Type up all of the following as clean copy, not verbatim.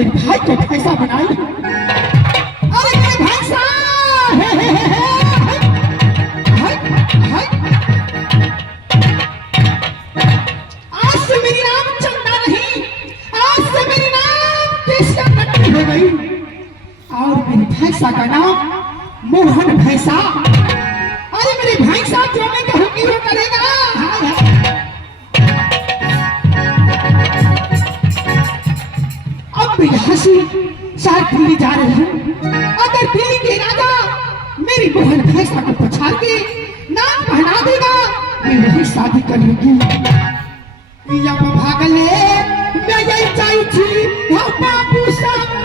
तेरे भाई को भैंसा बनाई। अरे मेरे भैंसा आज से मेरी नाम चंदा नहीं, आज से मेरी नाम केशिया नट्टी हो गई और मेरी भैंसा का नाम मोहन भैंसा। अरे मेरी भैंसा जो मैं कहूंगी वो करेगा। अब मैं यहाँ से शायद दिल्ली जा रही हूँ। अगर दिल्ली के राजा मेरी मोहन भैंसा को पछाड़ के नाम पहना देगा, मैं वही शादी कर लूंगी। या भागले मैं यही चाहिए थी बाबू साहब।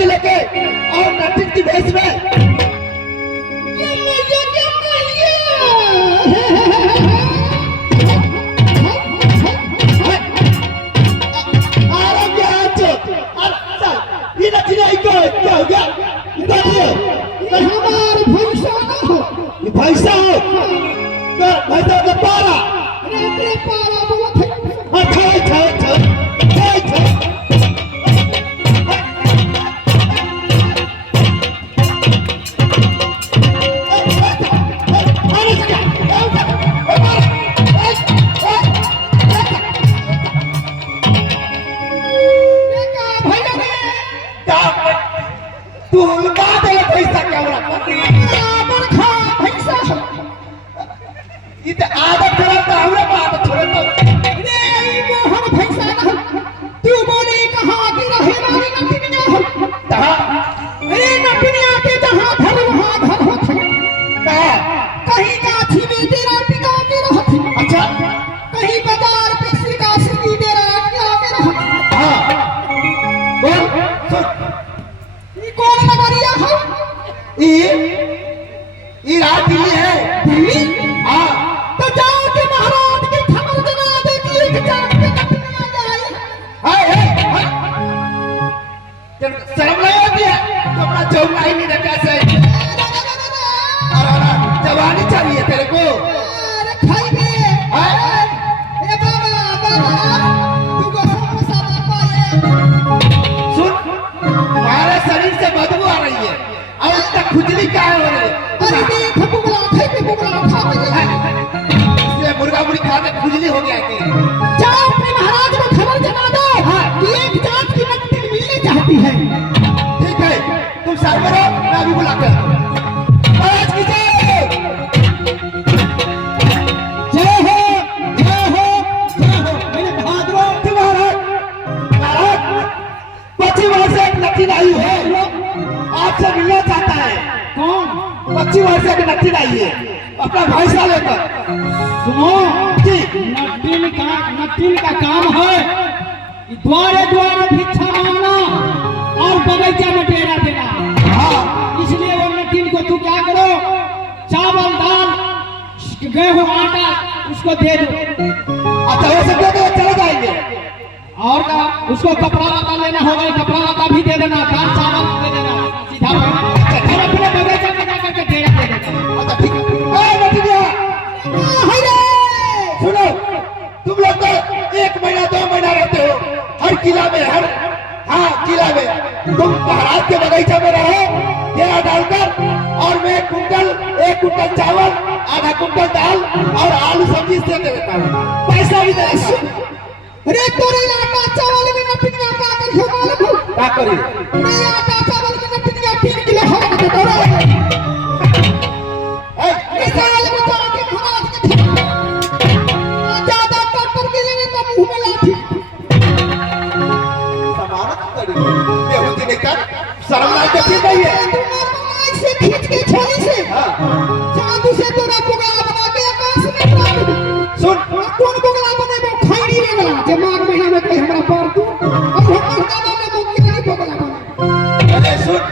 लड़की लेके और नाटिक की भेष में क्या हो गया? भैसा हो भैसा का पारा तू बात है पैसा क्या इते आदत खराब तो हमरे बात छोड़ तो रे मोहन भैंसा तू बोले कहां की रहे वाली नटिनिया कहां अरे नटिनिया के जहां घर वहां घर होत कहां कहीं गाछी में तेरा पिता के रहत अच्छा कहीं बाजार पिक्सी का सिटी तेरा क्या के रहत हां बोल ये कौन नगरिया है ये रात दिल्ली है दिल्ली हां तो जाओ के महाराज के खबर जना दे कि एक जात पे नटिनिया जाए हाय हाय जब शर्म नहीं होती है तो अपना चौका ही नहीं रखा सही अरे जवानी चाहिए तेरे को अरे खाई में ए बाबा तू को समोसा बाबा ये सुन तुम्हारे शरीर से बदबू आ रही है और तक खुजली क्या हो रही है अरे देख बुगला खाई पे बुगला खा पे इसलिए मुर्गा मुर्गी खाने खुजली हो गया कि जाओ अपने महाराज को खबर जना दो कि एक जात की नटिन मिलने चाहती है ठीक है तुम सर करो मैं अभी बुलाता हूं महाराज की जय जय हो जय हो जय हो मेरे बहादुरों तुम्हारा महाराज 25 वर्ष से एक नटिन आई है आपसे मिलना चाहता है कौन 25 वर्ष से एक नटिन आई है अपना भैंसा लेकर सुनो जी नटिन का काम है द्वारे द्वारे भिक्षा मांगना और बगीचा में डेरा देना हाँ इसलिए वो नटिन को तू क्या करो चावल दाल गेहूं आटा उसको दे दो अच्छा वो सब दे दो चले जाएंगे और का उसको कपड़ा लता लेना होगा कपड़ा लता भी दे देना दाल चावल दे देना सीधा और अपने बगीचा में जाकर के डेरा दे देना अच्छा ठीक है नटिनिया सुनो तुम लोग तो 1 महीना 2 महीना रहते हो हर किला में हर हाँ किला में तुम महाराज के बगीचा में रहो घेरा डालकर और मैं 1 कुंटल चावल आधा कुंटल दाल और आलू सब्जी से दे देता हूँ पैसा भी दे देता हूँ अरे तोरे आटा चावल में नटिनिया का कर हो मालूम हो क्या करी अरे आटा चावल में नटिनिया 3 किलो हो गए तोरे अरे साल में तो आके महाराज के ज्यादा टक्कर के लिए तो मुंह में लाठी समानत करी बेहुदी नहीं कर शर्म नहीं करती नहीं है से खींच के छोड़ी से हाँ जादू से तोरा बुगला बना के आकाश में उड़ा दे सुन कौन बुगला बने वो खैरी बुगला जे माघ महीना में कोई हमरा पर तू अब हम महीना में वो कितनी बुगला बने अरे सुन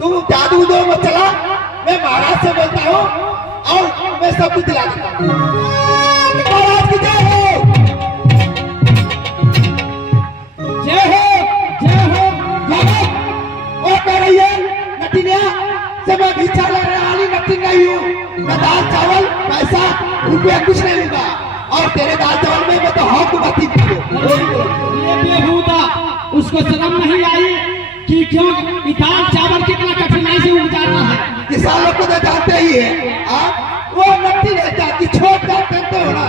तू जादू दो मत चला मैं महाराज से बोलता हूँ और मैं सब कुछ दिला देता हूँ महाराज की जय हो जय हो जय हो वो कह रही है नटिनिया से मैं भिक्षा ले रहा वाली नटिन नहीं हूँ मैं दाल चावल पैसा रुपया कुछ नहीं लूंगा और तेरे दाल चावल में मैं तो हक बत्ती ये बेहुदा उसको शर्म नहीं आई कि क्यों दाल चावल कितना कठिनाई से उपजाना है किसान लोग को तो जानते ही है वो नटिन है जाति छोट जाते तो हो ना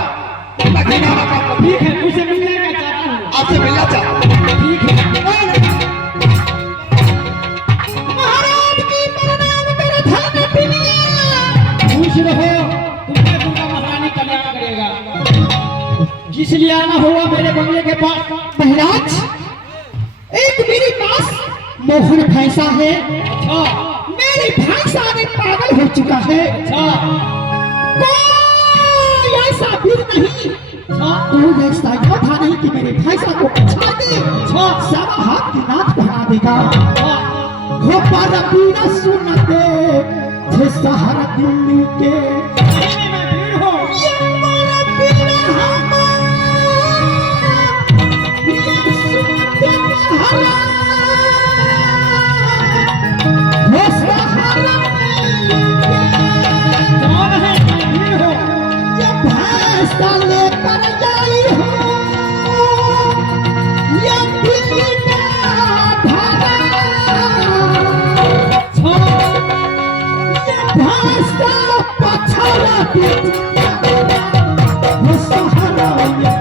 ठीक है मुझे मिलने का चाहता हूँ आपसे मिलना चाहता हूँ ठीक है महाराज की प्रणाम मेरे धन नटिनिया खुश रहो तुम्हें दुर्गा महारानी कल्याण करेगा जिस लिए आना हुआ मेरे बंगले के पास महाराज एक मेरे पास मोहन भैंसा है अच्छा मेरी भैंसा ने पागल हो चुका है अच्छा कोई ऐसा वीर नहीं कोई ऐसा योद्धा नहीं कि मेरे भैंसा को पछा दे 7 हाथ की नाथ पहना देगा हो पर बीड़ा सुनते थे सहारा दिल्ली के मैं भीड़ हूँ ये पर बीड़ा हमारा सुनते सहारा हो सहारा कौन है मैं भीड़ हूँ ये भैंसा लेकर आई हो ये दिल्ली का धारा ये भैंसा पछाड़ा वो सहारा ये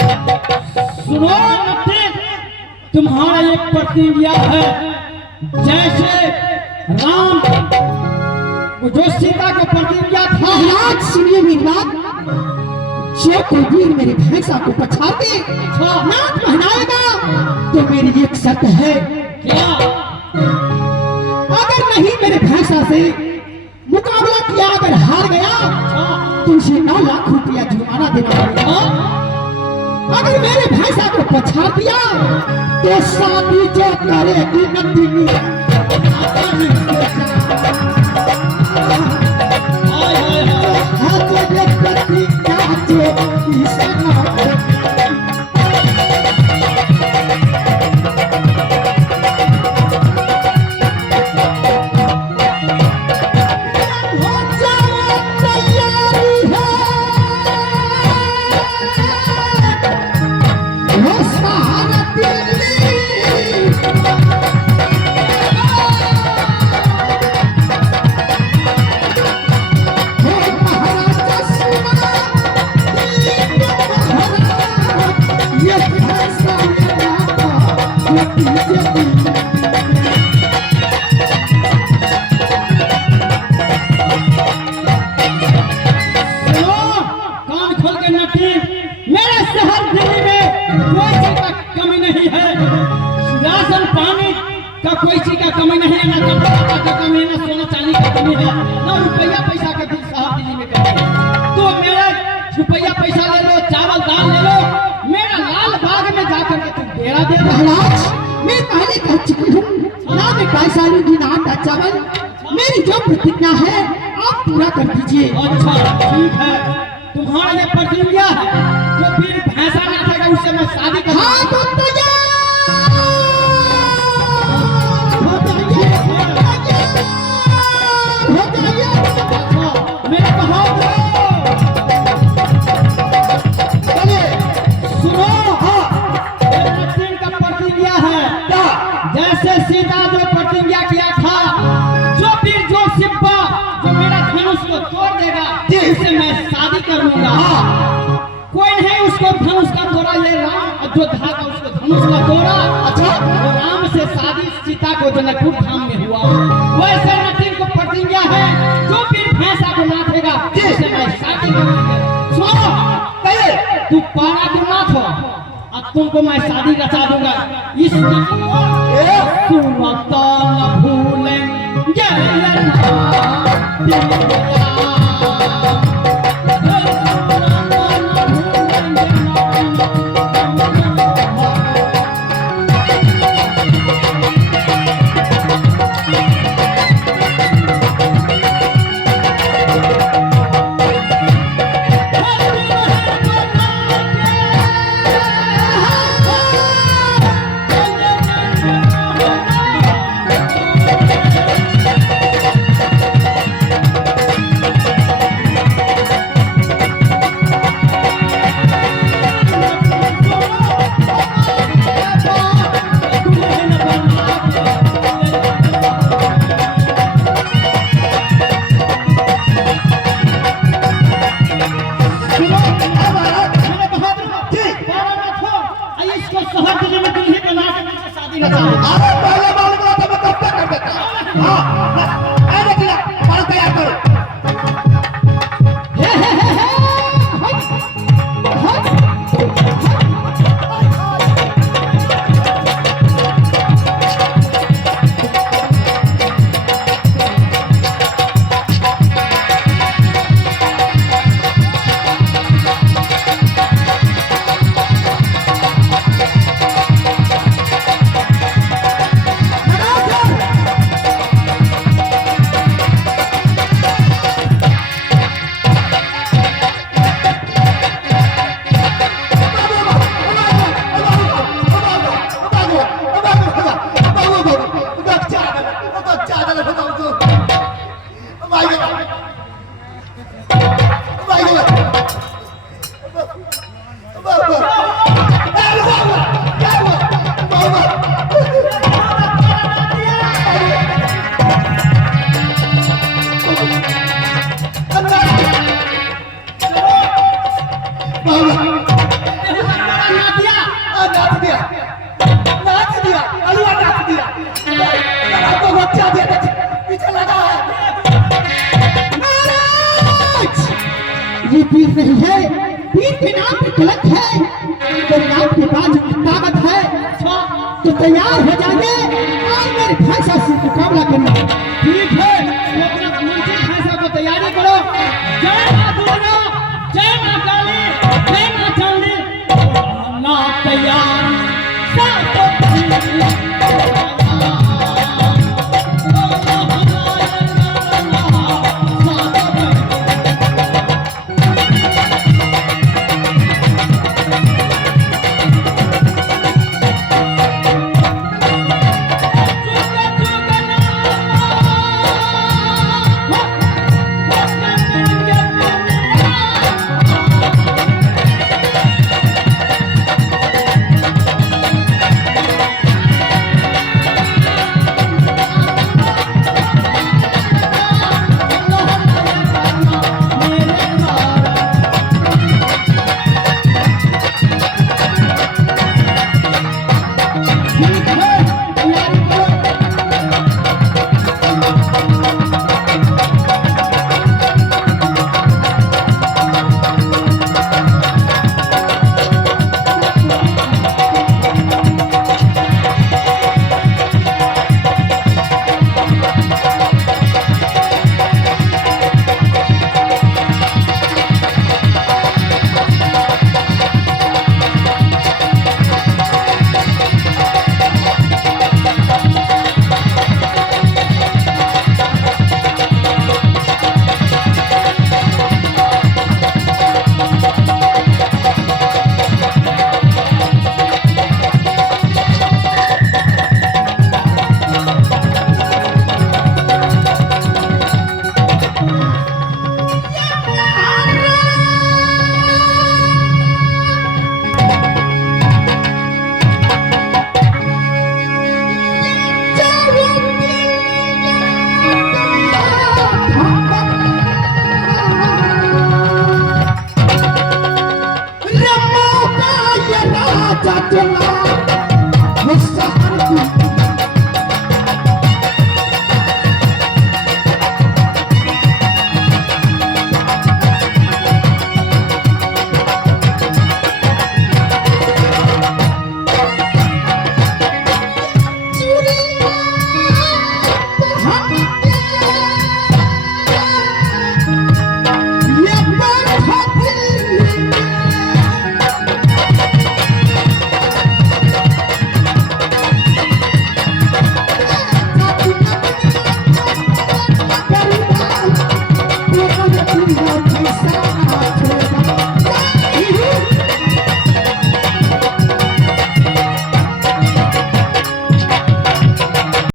सुनो नथिन, तुम्हारा एक प्रतिज्ञा है जैसे राम वो जो सीता का प्रतिज्ञा था महाराज सुनिए मेरी बात जो कोई वीर मेरे भैंसा को पछाड़ के नाक पहनाएगा तो मेरी एक शर्त है क्या अगर नहीं मेरे भैंसा से मुकाबला किया अगर हार गया तो उसे 9 लाख रुपया जुर्माना देना पड़ेगा अगर मेरे भैंसा को पछाड़ दिया तो शादी जो करेगी नंदिनी हाय हाय हाय हाथ में प्रतिज्ञा जो इसका हो जाए तैयारी है वो सहारा दिल्ली हो महाराजा सुना दिल्ली के महाराज ये फैसला मेरा था ये पीछे दिल्ली सुनो कान खोल के नथिन, मेरे शहर दिल्ली में कोई चीज का कमी नहीं है राशन पानी का कोई चीज का कमी नहीं है ना कपड़ा का कमी है ना सोना चांदी का कमी है ना रुपया पैसा का भी शहर दिल्ली में कमी है तो मेरा रुपया पैसा ले लो चावल दाल ले लो मेरा लाल बाग में जाकर के तुम डेरा दे दो महाराज मैं पहले कह चुकी हूँ ना मैं पैसा लूंगी ना आटा चावल मेरी जो प्रतिज्ञा है आप पूरा कर दीजिए अच्छा ठीक है तुम्हारा ये प्रतिज्ञा है जो फिर भैंसा ना था उससे मैं शादी कर हाँ तो तैयार हो जाइए हो जाइए मेरे कहा चलिए सुनो हाँ ये नथिन का प्रतिज्ञा है क्या जैसे सीता जो प्रतिज्ञा किया था जो फिर जो सिब्बा जो मेरा धनुष को तोड़ देगा जी। उससे मैं शादी कर लूंगा हाँ कोई नहीं उसको धनुष का तोड़ा ये राम और जो धागा उसको धनुष का तोड़ा अच्छा वो राम से शादी सीता को जनकपुर धाम में हुआ वैसे नथिन को प्रतिज्ञा है जो फिर भैंसा को नाथेगा जी। उससे मैं शादी कर लूंगा सुनो कहिए तू पारा क्यों नाथ हो अब तुमको मैं शादी रचा दूंगा इस नथिन को ए सुमत न भूलेंगे ये पीर नहीं है, पीर के नाम पे गलत है। तेरे आपके पास ताकत है तो तैयार हो जाएंगे और मेरे भाई साहब से मुकाबला करना। ठीक है